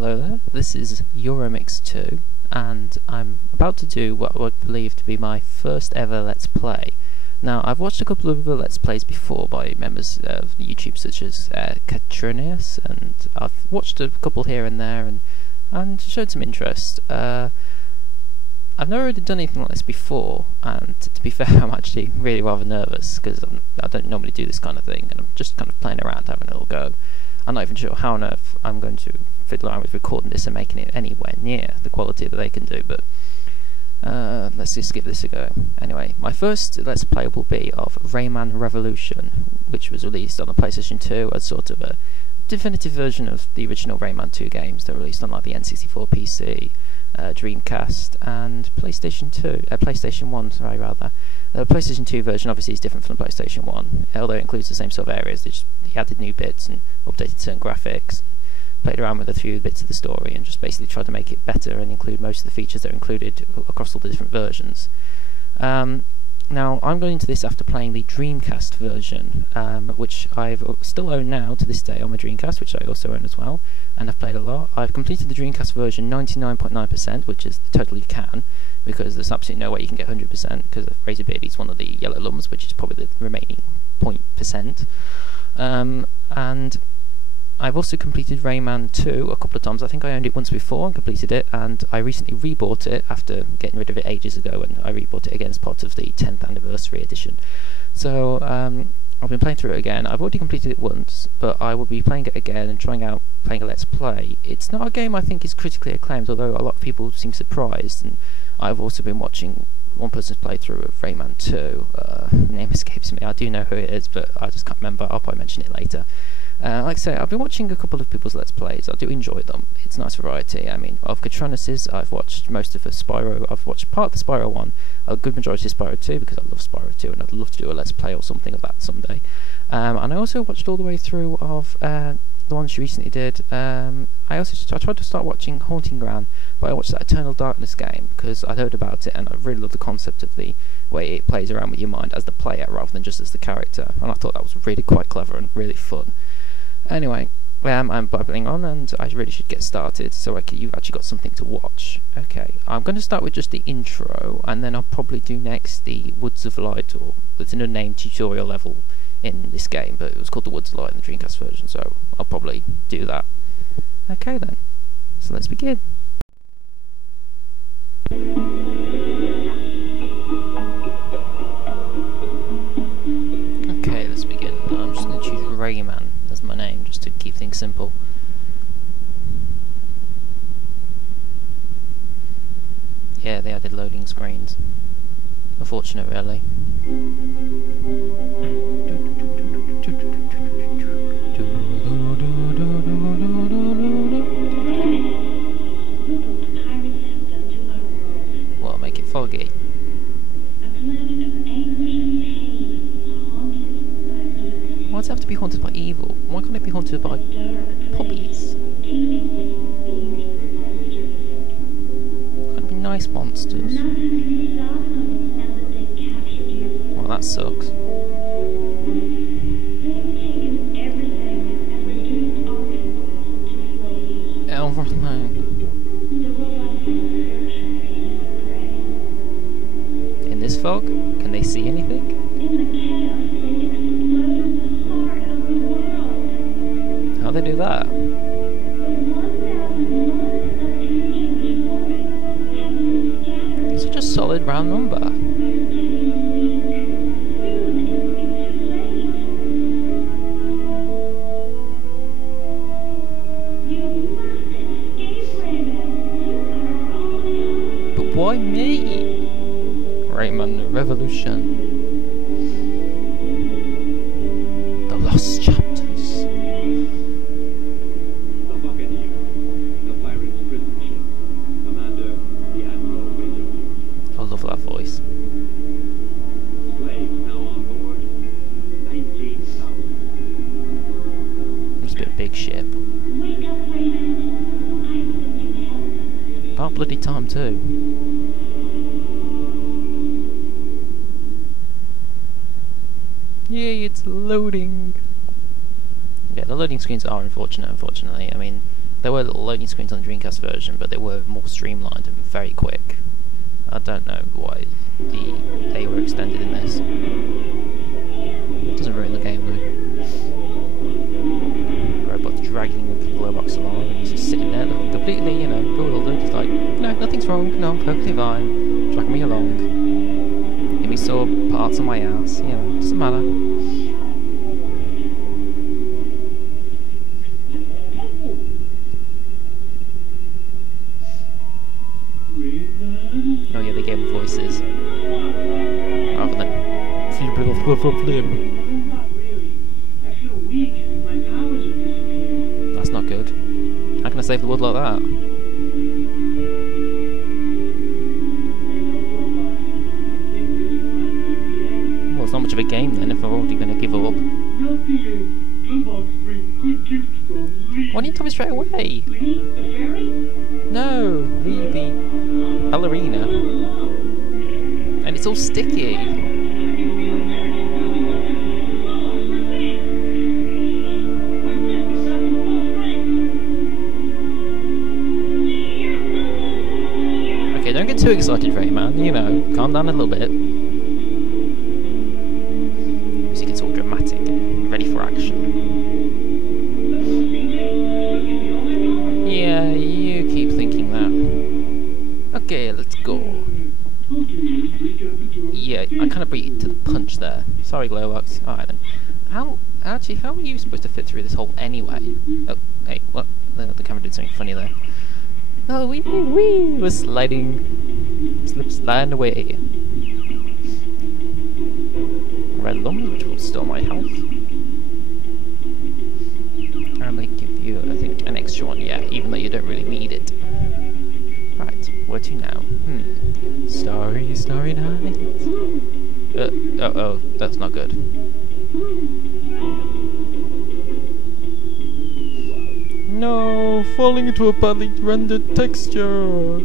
Hello there, this is Euromix 2 and I'm about to do what I would believe to be my first ever Let's Play. Now I've watched a couple of other Let's Plays before by members of YouTube such as Katrinius, and I've watched a couple here and there and showed some interest. I've never really done anything like this before, and to be fair I'm actually really rather nervous because I don't normally do this kind of thing and I'm just kind of playing around, having a little go. I'm not even sure how on earth I'm going to fiddle around with recording this and making it anywhere near the quality that they can do, but let's just give this a go. Anyway, my first Let's Play will be of Rayman Revolution, which was released on the PlayStation 2 as sort of a definitive version of the original Rayman 2 games that were released on like the N64 PC, Dreamcast and PlayStation 1, sorry, rather. The PlayStation 2 version obviously is different from the PlayStation 1, although it includes the same sort of areas. They added new bits and updated certain graphics, played around with a few bits of the story and just basically tried to make it better and include most of the features that are included across all the different versions. Now I'm going into this after playing the Dreamcast version, which I've still own now to this day on my Dreamcast, which I also own as well, and I've played a lot. I've completed the Dreamcast version 99.9%, which is the total you can, because there's absolutely no way you can get 100%, because Razor Beard is one of the yellow lumps, which is probably the remaining 0.%. And I've also completed Rayman 2 a couple of times. I think I owned it once before and completed it, and I recently rebought it after getting rid of it ages ago, and I rebought it again as part of the 10th anniversary edition. So I've been playing through it again. I've already completed it once, but I will be playing it again and trying out playing a Let's Play. It's not a game I think is critically acclaimed, although a lot of people seem surprised, and I've also been watching one person's playthrough of Rayman 2. The name escapes me. I do know who it is, but I just can't remember. I'll probably mention it later. Like I say, I've been watching a couple of people's Let's Plays. I do enjoy them. It's a nice variety. I mean, of Katronis's, I've watched most of the Spyro. I've watched part of the Spyro 1, a good majority of Spyro 2, because I love Spyro 2 and I'd love to do a Let's Play or something of that someday. And I also watched all the way through of the one she recently did. I tried to start watching Haunting Ground, but I watched that Eternal Darkness game because I'd heard about it and I really loved the concept of the way it plays around with your mind as the player rather than just as the character, and I thought that was really quite clever and really fun. Anyway, I'm babbling on and I really should get started, so you've actually got something to watch. Okay, I'm going to start with just the intro, and then I'll probably do next the Woods of Light, or it's an unnamed tutorial level in this game, but it was called the Woods of Light in the Dreamcast version, so I'll probably do that. Okay then, so let's begin. Okay, let's begin. I'm just going to choose Rayman as my name, just to keep things simple. Yeah, they added loading screens. Unfortunate, really. Well, make it foggy. Why does it have to be haunted by evil? Why can't it be haunted by puppies? Can't it be nice monsters? Well, that sucks. In this fog, can they see anything? How do they do that? It's such a solid round number. But why me? Rayman Revolution. The Lost Chapters. I love that voice. Must be a big ship. About bloody time too. Yay, it's loading! Yeah, the loading screens are unfortunately. I mean, There were loading screens on the Dreamcast version, but they were more streamlined and very quick. I don't know why they were extended in this. Doesn't ruin the game though. Robot's dragging the glow box along, and he's just sitting there looking completely, bewildered. Just like, no, nothing's wrong. No, I'm perfectly fine. Dragging me along. Give me sore parts on my ass. Doesn't matter. Oh yeah, they gave them voices rather than flim. That's not good. How can I save the world like that? Well, it's not much of a game then if I'm already going to give up. Why didn't you tell me straight away? No, leave the ballerina. And it's all sticky. Okay, don't get too excited, Rayman. Calm down a little bit. Music gets all dramatic and ready for action. Yeah, you keep thinking that. Okay, let's go. Yeah, I kind of beat it to the punch there. Sorry, Glowworks. Alright then. How are you supposed to fit through this hole anyway? Oh, hey, what? The camera did something funny there. Oh, we're sliding. Sliding away. Red lungs, which will store my health. And they give you, I think, an extra one, yeah, even though you don't really need it. Right, where to now? Starry, starry night. Oh, that's not good. No, falling into a badly rendered texture.